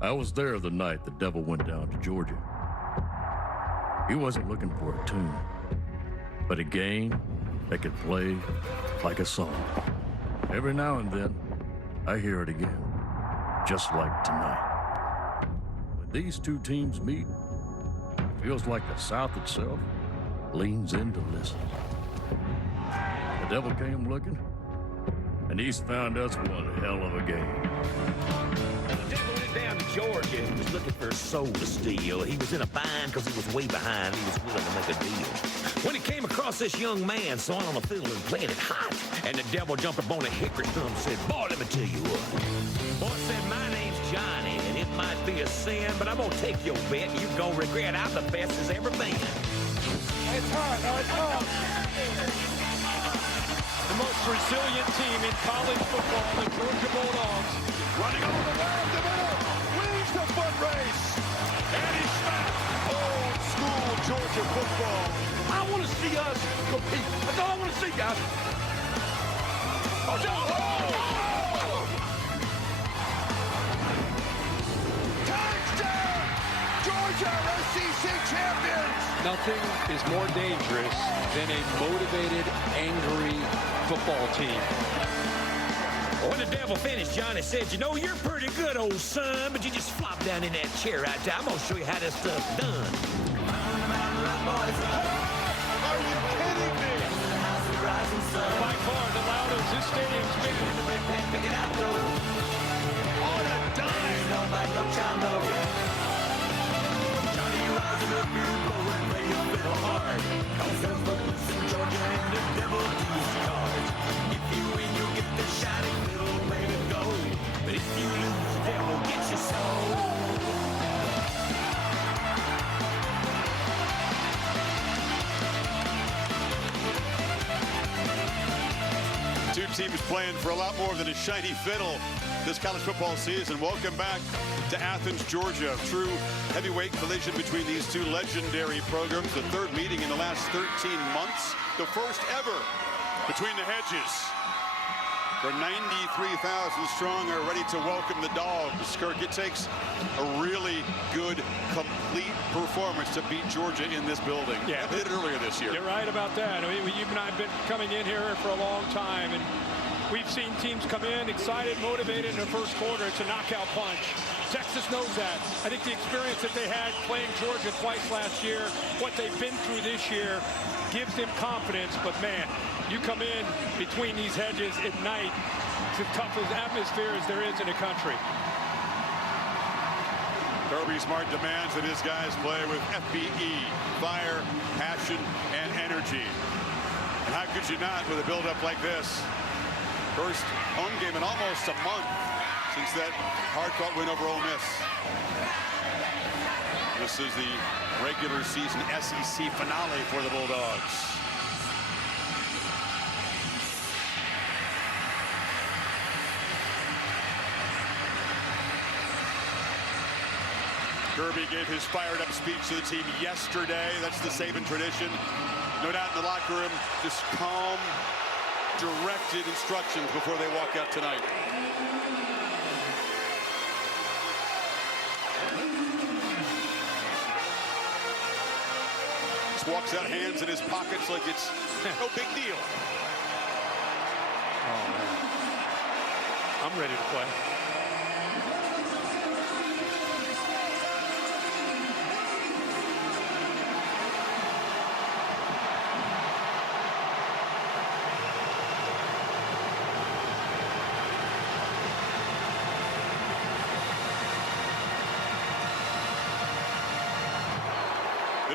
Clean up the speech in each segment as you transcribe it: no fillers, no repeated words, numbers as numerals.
I was there the night the Devil went down to Georgia. He wasn't looking for a tune, but a game that could play like a song. Every now and then, I hear it again, just like tonight. When these two teams meet, it feels like the South itself leans in to listen. The Devil came looking, and he's found us one hell of a game. The Devil went down to Georgia. He was looking for a soul to steal. He was in a bind because he was way behind. He was willing to make a deal. When he came across this young man sawing on the fiddle and playing it hot, and the Devil jumped up on a hickory thumb and said, boy, let me tell you what. Boy said, my name's Johnny, and it might be a sin, but I'm going to take your bet. You're going to regret I'm the best as ever been. It's hard. It's hard. The most resilient team in college football, the Georgia Bulldogs. Running over the wall, the middle, wins the foot race. And he's smacked. Old school Georgia football. I want to see us compete. That's all I want to see, guys. Touchdown! Georgia SEC champions. Nothing is more dangerous than a motivated, angry football team. When the Devil finished, Johnny said, you know, you're pretty good, old son, but you just flop down in that chair right there. I'm going to show you how this stuff's done. Are you kidding me? By far the loudest this stadium's been. On a dime. Johnny rising up, you're blowing way up in hard. Cause there's the loose in Georgia and the Devil to his card. If you win, you'll get the shiny little way to go. But if you lose, the Devil gets your soul. Two teams playing for a lot more than a shiny fiddle this college football season. Welcome back to Athens, Georgia. True heavyweight collision between these two legendary programs. The third meeting in the last 13 months. The first ever between the hedges. For 93,000 strong are ready to welcome the Dogs. Kirk, it takes a really good, complete performance to beat Georgia in this building. Yeah, they did it earlier this year. You're right about that. I mean, you and I have been coming in here for a long time, and we've seen teams come in excited, motivated in the first quarter. It's a knockout punch. Texas knows that. I think the experience that they had playing Georgia twice last year, what they've been through this year, gives them confidence. But man, you come in between these hedges at night, it's the toughest atmosphere as there is in the country. Kirby Smart demands that his guys play with FBE, fire, passion, and energy. And how could you not with a build-up like this? First home game in almost a month since that hard-fought win over Ole Miss. This is the regular season SEC finale for the Bulldogs. Kirby gave his fired-up speech to the team yesterday. That's the Saban tradition. No doubt in the locker room, just calm, directed instructions before they walk out tonight. Just walks out, hands in his pockets like it's no big deal. Oh, man. I'm ready to play.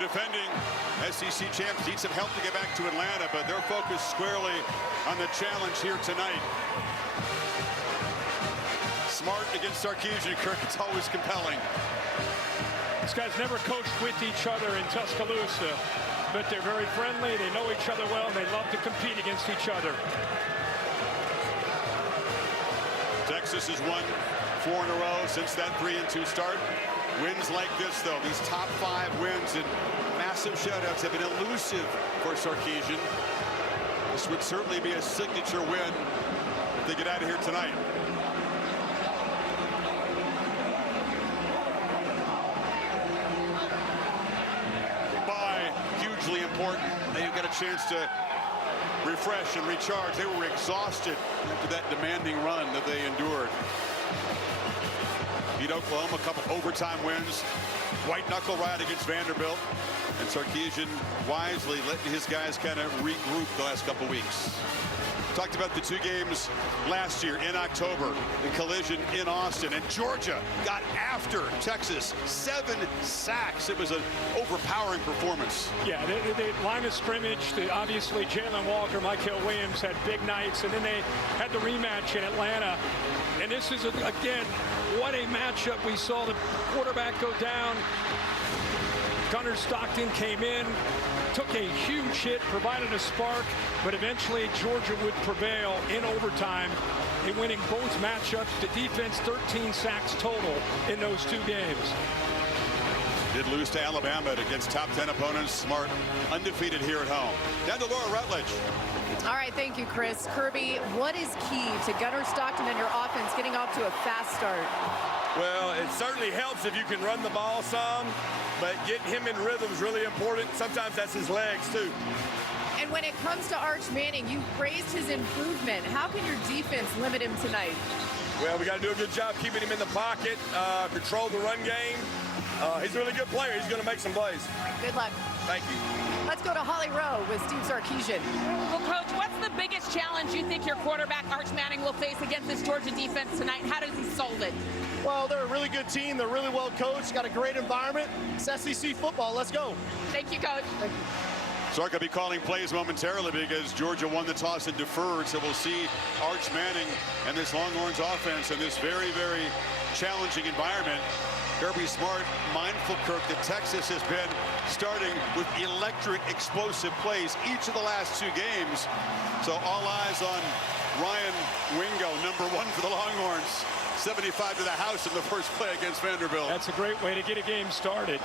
Defending SEC champs need some help to get back to Atlanta, but they're focused squarely on the challenge here tonight. Smart against Sarkisian, Kirk, it's always compelling. These guys never coached with each other in Tuscaloosa, but they're very friendly, they know each other well, and they love to compete against each other. Texas has won 4 in a row since that 3-2 start. Wins like this, though, these top 5 wins and massive shutouts have been elusive for Sarkisian. This would certainly be a signature win if they get out of here tonight. got a chance to refresh and recharge. They were exhausted after that demanding run that they endured. Beat Oklahoma, a couple overtime wins. White knuckle ride against Vanderbilt. And Sarkisian wisely letting his guys kind of regroup the last couple weeks. Talked about the two games last year in October, the collision in Austin, and Georgia got after Texas. 7 sacks. It was an overpowering performance. Yeah, the line of scrimmage, obviously Jalen Walker, Michael Williams had big nights, and then they had the rematch in Atlanta. And this is, again, what a matchup. We saw the quarterback go down. Gunnar Stockton came in, took a huge hit, provided a spark, but eventually Georgia would prevail in overtime in winning both matchups. The defense, 13 sacks total in those two games. Did lose to Alabama against top 10 opponents. Smart, undefeated here at home. Down to Laura Rutledge. All right, thank you, Chris. Kirby, what is key to Gunnar Stockton and your offense getting off to a fast start? Well, it certainly helps if you can run the ball some, but getting him in rhythm is really important. Sometimes that's his legs, too. And when it comes to Arch Manning, you praised his improvement. How can your defense limit him tonight? Well, we got to do a good job keeping him in the pocket, control the run game. He's a really good player. He's going to make some plays. Good luck. Thank you. Let's go to Holly Rowe with Steve Sarkisian. Well, Coach, what's the biggest challenge you think your quarterback, Arch Manning, will face against this Georgia defense tonight? How does he solve it? Well, they're a really good team. They're really well coached, got a great environment. It's SEC football. Let's go. Thank you, Coach. Thank you. Sark will be calling plays momentarily because Georgia won the toss and deferred. So we'll see Arch Manning and this Longhorns offense in this very, very challenging environment. Kirby Smart, mindful, Kirk, that Texas has been starting with electric, explosive plays each of the last two games. So all eyes on Ryan Wingo, number 1 for the Longhorns. 75 to the house in the first play against Vanderbilt. That's a great way to get a game started.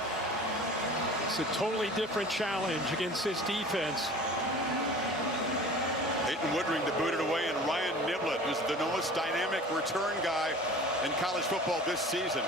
It's a totally different challenge against this defense. Peyton Woodring to boot it away, and Ryan Niblett, who's the most dynamic return guy in college football this season.